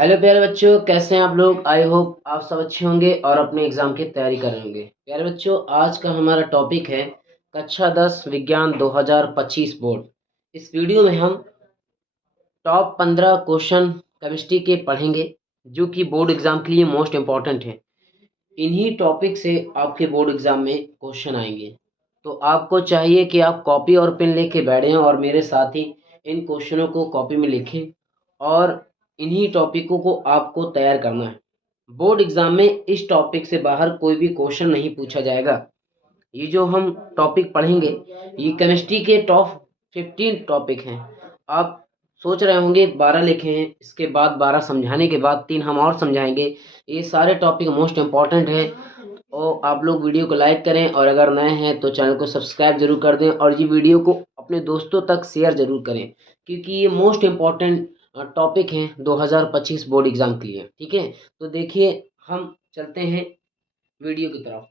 Hello प्यारे बच्चों, कैसे हैं आप लोग। आई होप आप सब अच्छे होंगे और अपने एग्जाम की तैयारी कर रहे होंगे। प्यारे बच्चों, आज का हमारा टॉपिक है कक्षा 10 विज्ञान 2025 बोर्ड। इस वीडियो में हम टॉप 15 क्वेश्चन केमिस्ट्री के पढ़ेंगे जो कि बोर्ड एग्जाम के लिए मोस्ट इम्पॉर्टेंट है। इन्हीं टॉपिक से आपके बोर्ड एग्जाम में क्वेश्चन आएंगे। तो आपको चाहिए कि आप कॉपी और पेन लेके बैठें और मेरे साथ ही इन क्वेश्चनों को कॉपी में लिखें और इन्हीं टॉपिकों को आपको तैयार करना है। बोर्ड एग्जाम में इस टॉपिक से बाहर कोई भी क्वेश्चन नहीं पूछा जाएगा। ये जो हम टॉपिक पढ़ेंगे ये केमिस्ट्री के टॉप 15 टॉपिक हैं। आप सोच रहे होंगे 12 लिखे हैं, इसके बाद 12 समझाने के बाद 3 हम और समझाएंगे। ये सारे टॉपिक मोस्ट इम्पॉर्टेंट हैं और आप लोग वीडियो को लाइक करें और अगर नए हैं तो चैनल को सब्सक्राइब जरूर कर दें और ये वीडियो को अपने दोस्तों तक शेयर जरूर करें क्योंकि ये मोस्ट इम्पॉर्टेंट टॉपिक हैं 2025 बोर्ड एग्जाम के लिए। ठीक है, तो देखिए हम चलते हैं वीडियो की तरफ।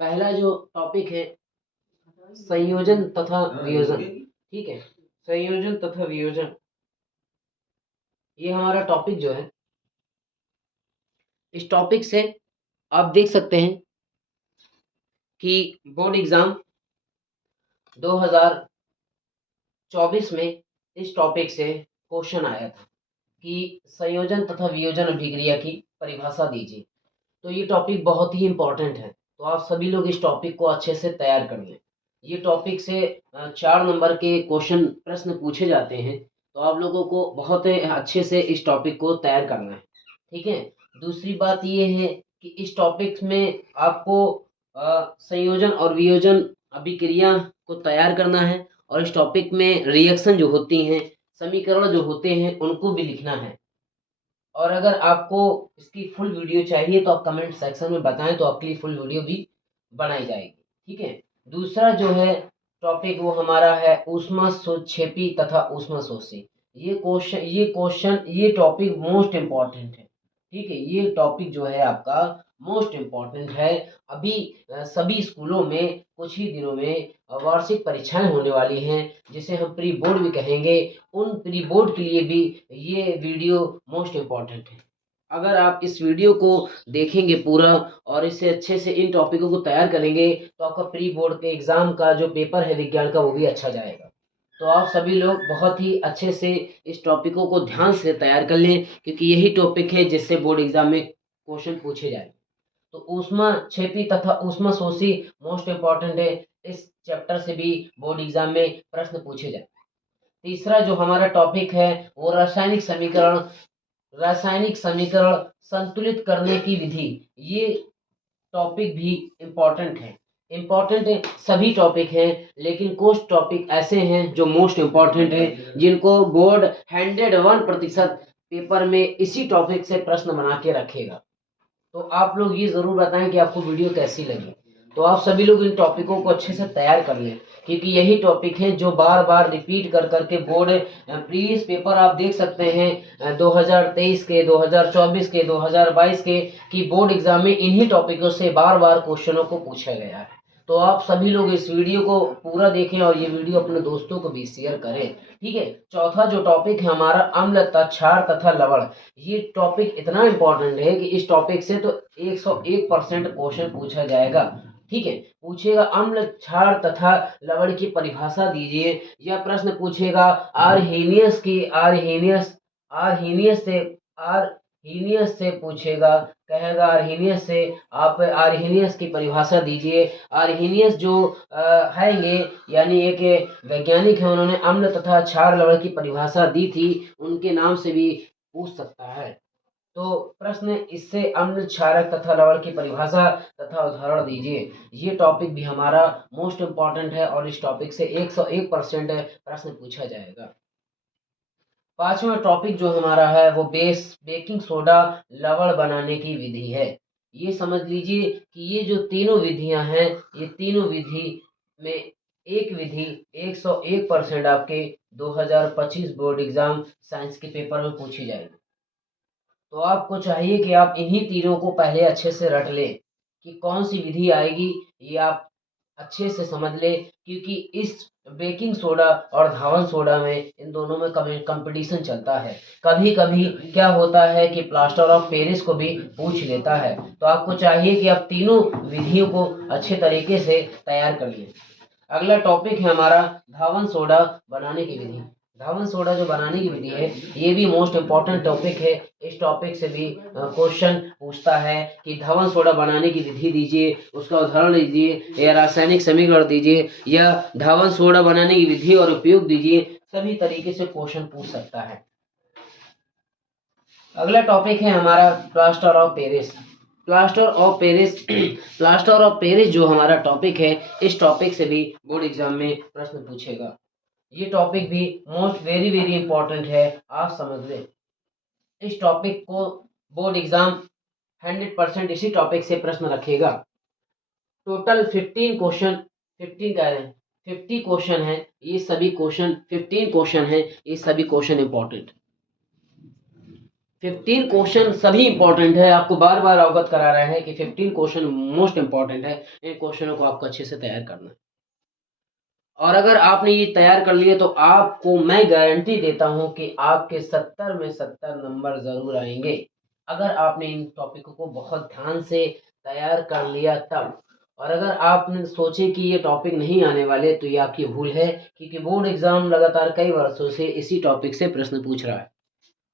पहला जो टॉपिक है संयोजन तथा वियोजन। ठीक है, संयोजन तथा वियोजन ये हमारा टॉपिक जो है। इस टॉपिक से आप देख सकते हैं कि बोर्ड एग्जाम 2024 में इस टॉपिक से क्वेश्चन आया था कि संयोजन तथा वियोजन अभिक्रिया की परिभाषा दीजिए। तो ये टॉपिक बहुत ही इम्पोर्टेंट है, तो आप सभी लोग इस टॉपिक को अच्छे से तैयार कर लें। ये टॉपिक से 4 नंबर के क्वेश्चन प्रश्न पूछे जाते हैं, तो आप लोगों को बहुत अच्छे से इस टॉपिक को तैयार करना है। ठीक है, दूसरी बात ये है कि इस टॉपिक में आपको संयोजन और वियोजन अभिक्रिया को तैयार करना है और इस टॉपिक में रिएक्शन जो होती हैं, समीकरण जो होते हैं उनको भी लिखना है। और अगर आपको इसकी फुल वीडियो चाहिए तो आप कमेंट सेक्शन में बताएं, तो आपके लिए फुल वीडियो भी बनाई जाएगी। ठीक है, दूसरा जो है टॉपिक वो हमारा है ऊष्मा सुक्षेपी तथा ऊष्मा शोषी। ये टॉपिक मोस्ट इम्पॉर्टेंट है। ठीक है, ये टॉपिक जो है आपका मोस्ट इम्पॉर्टेंट है। अभी सभी स्कूलों में कुछ ही दिनों में वार्षिक परीक्षाएं होने वाली हैं जिसे हम प्री बोर्ड भी कहेंगे। उन प्री बोर्ड के लिए भी ये वीडियो मोस्ट इम्पॉर्टेंट है। अगर आप इस वीडियो को देखेंगे पूरा और इससे अच्छे से इन टॉपिकों को तैयार करेंगे तो आपका प्री बोर्ड के एग्जाम का जो पेपर है विज्ञान का वो भी अच्छा जाएगा। तो आप सभी लोग बहुत ही अच्छे से इस टॉपिकों को ध्यान से तैयार कर लें क्योंकि यही टॉपिक है जिससे बोर्ड एग्जाम में क्वेश्चन पूछे जाए। तो ऊष्मा क्षेपी तथा ऊष्मा शोषी मोस्ट इम्पॉर्टेंट है। इस चैप्टर से भी बोर्ड एग्जाम में प्रश्न पूछे जाए। तीसरा जो हमारा टॉपिक है वो रासायनिक समीकरण संतुलित करने की विधि। ये टॉपिक भी इम्पोर्टेंट है। सभी टॉपिक हैं लेकिन कुछ टॉपिक ऐसे हैं जो मोस्ट इम्पोर्टेंट हैं जिनको बोर्ड 101% पेपर में इसी टॉपिक से प्रश्न बना के रखेगा। तो आप लोग ये ज़रूर बताएं कि आपको वीडियो कैसी लगी। तो आप सभी लोग इन टॉपिकों को अच्छे से तैयार कर लें क्योंकि यही टॉपिक है जो बार बार रिपीट कर करके बोर्ड प्रीवियस पेपर आप देख सकते हैं 2023 के, 2024 के, 2022 के कि बोर्ड एग्जाम में इन्हीं टॉपिकों से बार बार क्वेश्चनों को पूछा गया है। तो आप सभी लोग इस वीडियो को पूरा देखें और ये वीडियो अपने दोस्तों को भी शेयर करें। ठीक है, चौथा जो टॉपिक है हमारा अम्ल क्षार तथा लवण। ये टॉपिक इतना इम्पोर्टेंट है कि इस टॉपिक से तो 101% क्वेश्चन पूछा जाएगा। ठीक है, पूछेगा अम्ल क्षार तथा लवण की परिभाषा दीजिए। यह प्रश्न पूछेगा आर्हीनियस से पूछेगा। कहेगा आर्हीनियस से आप आर्हीनियस की परिभाषा दीजिए। आर्हीनियस जो हैंगे यानी एक वैज्ञानिक है, उन्होंने अम्ल तथा क्षार लवण की परिभाषा दी थी, उनके नाम से भी पूछ सकता है। तो प्रश्न इससे अम्ल क्षारक तथा लवण की परिभाषा तथा उदाहरण दीजिए। ये टॉपिक भी हमारा मोस्ट इम्पॉर्टेंट है और इस टॉपिक से 101% प्रश्न पूछा जाएगा। पांचवा टॉपिक जो हमारा है वो बेकिंग सोडा लवण बनाने की विधि है। ये समझ लीजिए कि ये जो तीनों विधियां हैं, ये तीनों विधि में एक विधि 101% आपके 2025 बोर्ड एग्जाम साइंस के पेपर में पूछी जाएगी। तो आपको चाहिए कि आप इन्हीं तीनों को पहले अच्छे से रट लें कि कौन सी विधि आएगी। ये आप अच्छे से समझ ले, क्योंकि इस बेकिंग सोडा और धावन सोडा में इन दोनों में कंपटीशन चलता है। कभी कभी क्या होता है कि प्लास्टर ऑफ पेरिस को भी पूछ लेता है। तो आपको चाहिए कि आप तीनों विधियों को अच्छे तरीके से तैयार कर लिए। अगला टॉपिक है हमारा धावन सोडा बनाने की विधि। धावन सोडा जो बनाने की विधि है, ये भी मोस्ट इम्पॉर्टेंट टॉपिक है। इस टॉपिक से भी क्वेश्चन पूछता है कि धावन सोडा बनाने की विधि दीजिए, उसका उदाहरण दीजिए, या रासायनिक समीकरण दीजिए, या धावन सोडा बनाने की विधि और उपयोग दीजिए। सभी तरीके से क्वेश्चन पूछ सकता है। अगला टॉपिक है हमारा plaster of Paris. Plaster of Paris plaster of Paris जो हमारा टॉपिक है, इस टॉपिक से भी बोर्ड एग्जाम में प्रश्न पूछेगा। ये टॉपिक भी मोस्ट वेरी वेरी इंपॉर्टेंट है, आप समझ लें। इस टॉपिक को बोर्ड एग्जाम 100% इसी टॉपिक से प्रश्न रखेगा। टोटल 15 क्वेश्चन, 15 कह रहे हैं 50 क्वेश्चन है। ये सभी क्वेश्चन 15 क्वेश्चन है, ये सभी क्वेश्चन इंपॉर्टेंट। 15 क्वेश्चन सभी इंपॉर्टेंट है, आपको बार बार अवगत करा रहे हैं कि 15 क्वेश्चन मोस्ट इंपॉर्टेंट है। इन क्वेश्चनों को आपको अच्छे से तैयार करना है, और अगर आपने ये तैयार कर लिए तो आपको मैं गारंटी देता हूं कि आपके 70 में 70 नंबर जरूर आएंगे, अगर आपने इन टॉपिकों को बहुत ध्यान से तैयार कर लिया तब। और अगर आपने सोचे कि ये टॉपिक नहीं आने वाले, तो ये आपकी भूल है, क्योंकि बोर्ड एग्जाम लगातार कई वर्षों से इसी टॉपिक से प्रश्न पूछ रहा है।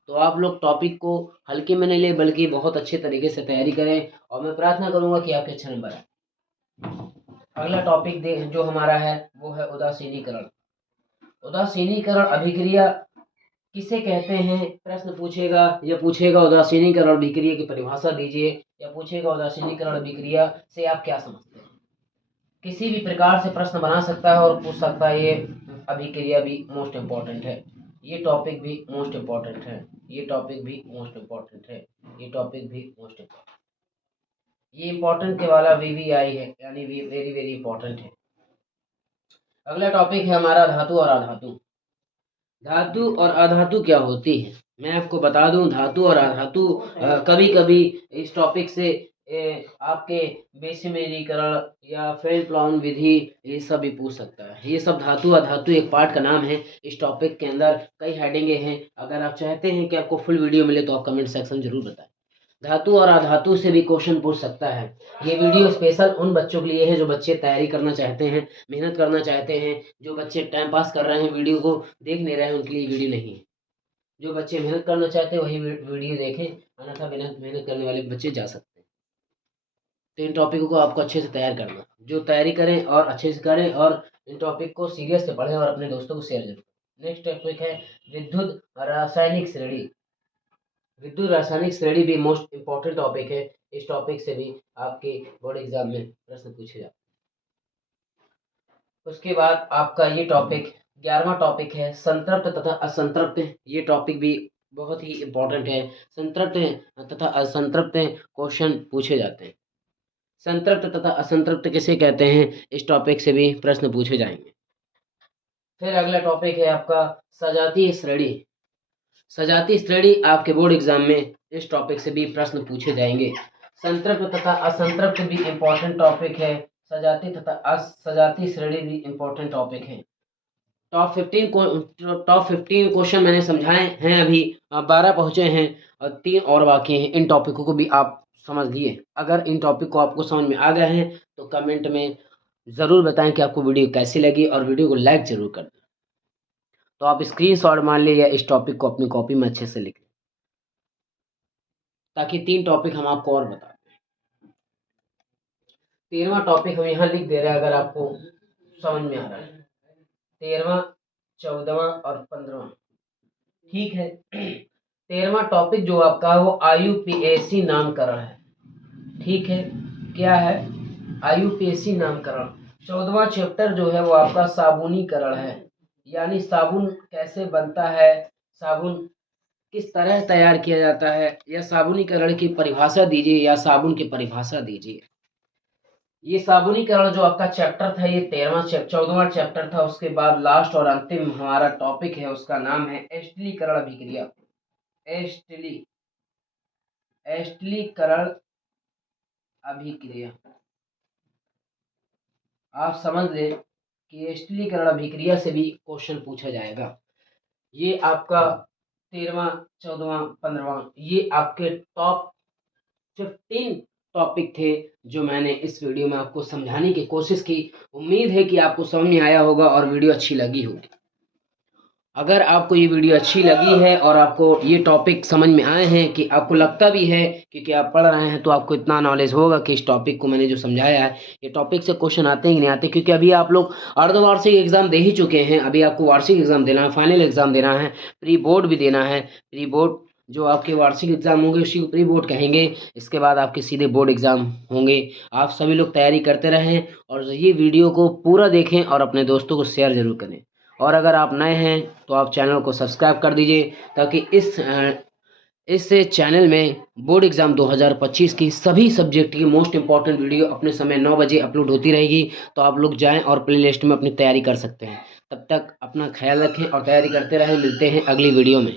तो आप लोग टॉपिक को हल्के में नहीं ले, बल्कि बहुत अच्छे तरीके से तैयारी करें, और मैं प्रार्थना करूंगा कि आपके अच्छे नंबर आए। अगला टॉपिक जो हमारा है वो है उदासीनीकरण। उदासीनीकरण अभिक्रिया किसे कहते हैं, प्रश्न पूछेगा। या पूछेगा उदासीनीकरण अभिक्रिया की परिभाषा दीजिए, या पूछेगा उदासीनीकरण अभिक्रिया से आप क्या समझते हैं। किसी भी प्रकार से प्रश्न बना सकता है और पूछ सकता है। ये अभिक्रिया भी मोस्ट इम्पोर्टेंट है, ये टॉपिक भी मोस्ट इम्पोर्टेंट है, ये टॉपिक भी मोस्ट इम्पोर्टेंट है, ये टॉपिक भी मोस्ट इम्पोर्टेंट। ये इम्पोर्टेंट के वाला वीवीआई है, यानी वेरी वेरी इंपॉर्टेंट है। अगला टॉपिक है हमारा धातु और अधातु। धातु और अधातु क्या होती है, मैं आपको बता दूं। धातु और अधातु कभी कभी इस टॉपिक से आपके बेसिमेरीकरण या फ्रेंड विधि, ये सब भी पूछ सकता है। ये सब धातु अधातु एक पार्ट का नाम है। इस टॉपिक के अंदर कई हेडिंगे हैं। अगर आप चाहते हैं कि आपको फुल वीडियो मिले तो आप कमेंट सेक्शन जरूर बताएं। धातु और अधातु से भी क्वेश्चन पूछ सकता है। ये वीडियो स्पेशल उन बच्चों के लिए है जो बच्चे तैयारी करना चाहते हैं, मेहनत करना चाहते हैं। जो बच्चे टाइम पास कर रहे हैं, वीडियो को देख नहीं रहे हैं, उनके लिए वीडियो नहीं है। जो बच्चे मेहनत करना चाहते हैं वही वीडियो देखें, अन्यथा मेहनत मेहनत करने वाले बच्चे जा सकते हैं। तो इन टॉपिकों को आपको अच्छे से तैयार करना, जो तैयारी करें और अच्छे से करें, और इन टॉपिक को सीरियस से पढ़ें और अपने दोस्तों को शेयर जरूर करें। नेक्स्ट टॉपिक है विद्युत रासायनिक श्रेणी। विद्युत रासायनिक श्रेणी भी मोस्ट इंपॉर्टेंट टॉपिक है। इस टॉपिक से भी आपके बोर्ड एग्जाम में प्रश्न पूछे जाते हैं। उसके बाद आपका ये टॉपिक 11वां टॉपिक है संतृप्त तथा असंतृप्त। ये टॉपिक भी बहुत ही इंपॉर्टेंट है। संतृप्त तथा असंतृप्त क्वेश्चन पूछे जाते हैं। संतृप्त तथा असंतृप्त किसे कहते हैं, इस टॉपिक से भी प्रश्न पूछे जाएंगे। फिर अगला टॉपिक है आपका सजातीय श्रेणी। सजातीय श्रेणी आपके बोर्ड एग्जाम में इस टॉपिक से भी प्रश्न पूछे जाएंगे। संतृप्त तथा असंतृप्त भी इंपॉर्टेंट टॉपिक है। सजातीय तथा असजातीय श्रेणी भी इंपॉर्टेंट टॉपिक है। टॉप 15 क्वेश्चन मैंने समझाए हैं अभी, 12 पहुंचे हैं और 3 और बाकी हैं। इन टॉपिकों को भी आप समझ लिए। अगर इन टॉपिक को आपको समझ में आ गए हैं तो कमेंट में ज़रूर बताएं कि आपको वीडियो कैसी लगी, और वीडियो को लाइक ज़रूर कर दें। तो आप स्क्रीनशॉट मान लीजिए, इस टॉपिक को अपनी कॉपी में अच्छे से लिख लें, ताकि 3 टॉपिक हम आपको और बता दें। 13वां टॉपिक हम यहाँ लिख दे रहे हैं, अगर आपको समझ में आ रहा है। 13वां, 14वां और 15वां, ठीक है। 13वां टॉपिक जो आपका है वो आयुपीएसी नामकरण है, ठीक है। क्या है, आयुपीएसी नामकरण। 14वां चैप्टर जो है वो आपका साबुनीकरण है, यानी साबुन कैसे बनता है, साबुन किस तरह तैयार किया जाता है, या साबुनीकरण की परिभाषा दीजिए, या साबुन की परिभाषा दीजिए। ये साबुनीकरण जो आपका चैप्टर था, ये 14वां चैप्टर था। उसके बाद लास्ट और अंतिम हमारा टॉपिक है, उसका नाम है एस्टिलीकरण अभिक्रिया। एस्टिली एस्टिलीकरण अभिक्रिया। आप समझ लें कि स्थिरीकरण अभिक्रिया से भी क्वेश्चन पूछा जाएगा। ये आपका 13वां, 14वां, 15वां ये आपके टॉप 15 टॉपिक थे जो मैंने इस वीडियो में आपको समझाने की कोशिश की। उम्मीद है कि आपको समझ में आया होगा और वीडियो अच्छी लगी होगी। अगर आपको ये वीडियो अच्छी लगी है और आपको ये टॉपिक समझ में आए हैं, कि आपको लगता भी है क्योंकि आप पढ़ रहे हैं तो आपको इतना नॉलेज होगा कि इस टॉपिक को मैंने जो समझाया है, ये टॉपिक से क्वेश्चन आते हैं कि नहीं आते, क्योंकि अभी आप लोग अर्धवार्षिक एग्जाम दे ही चुके हैं। अभी आपको वार्षिक एग्जाम देना है, फाइनल एग्जाम देना है, प्री बोर्ड भी देना है। प्री बोर्ड जो आपके वार्षिक एग्जाम होंगे उसी को प्री बोर्ड कहेंगे। इसके बाद आपके सीधे बोर्ड एग्जाम होंगे। आप सभी लोग तैयारी करते रहें और ये वीडियो को पूरा देखें और अपने दोस्तों को शेयर जरूर करें। और अगर आप नए हैं तो आप चैनल को सब्सक्राइब कर दीजिए, ताकि इस चैनल में बोर्ड एग्ज़ाम 2025 की सभी सब्जेक्ट की मोस्ट इंपॉर्टेंट वीडियो अपने समय 9 बजे अपलोड होती रहेगी। तो आप लोग जाएं और प्लेलिस्ट में अपनी तैयारी कर सकते हैं। तब तक अपना ख्याल रखें और तैयारी करते रहें। मिलते हैं अगली वीडियो में।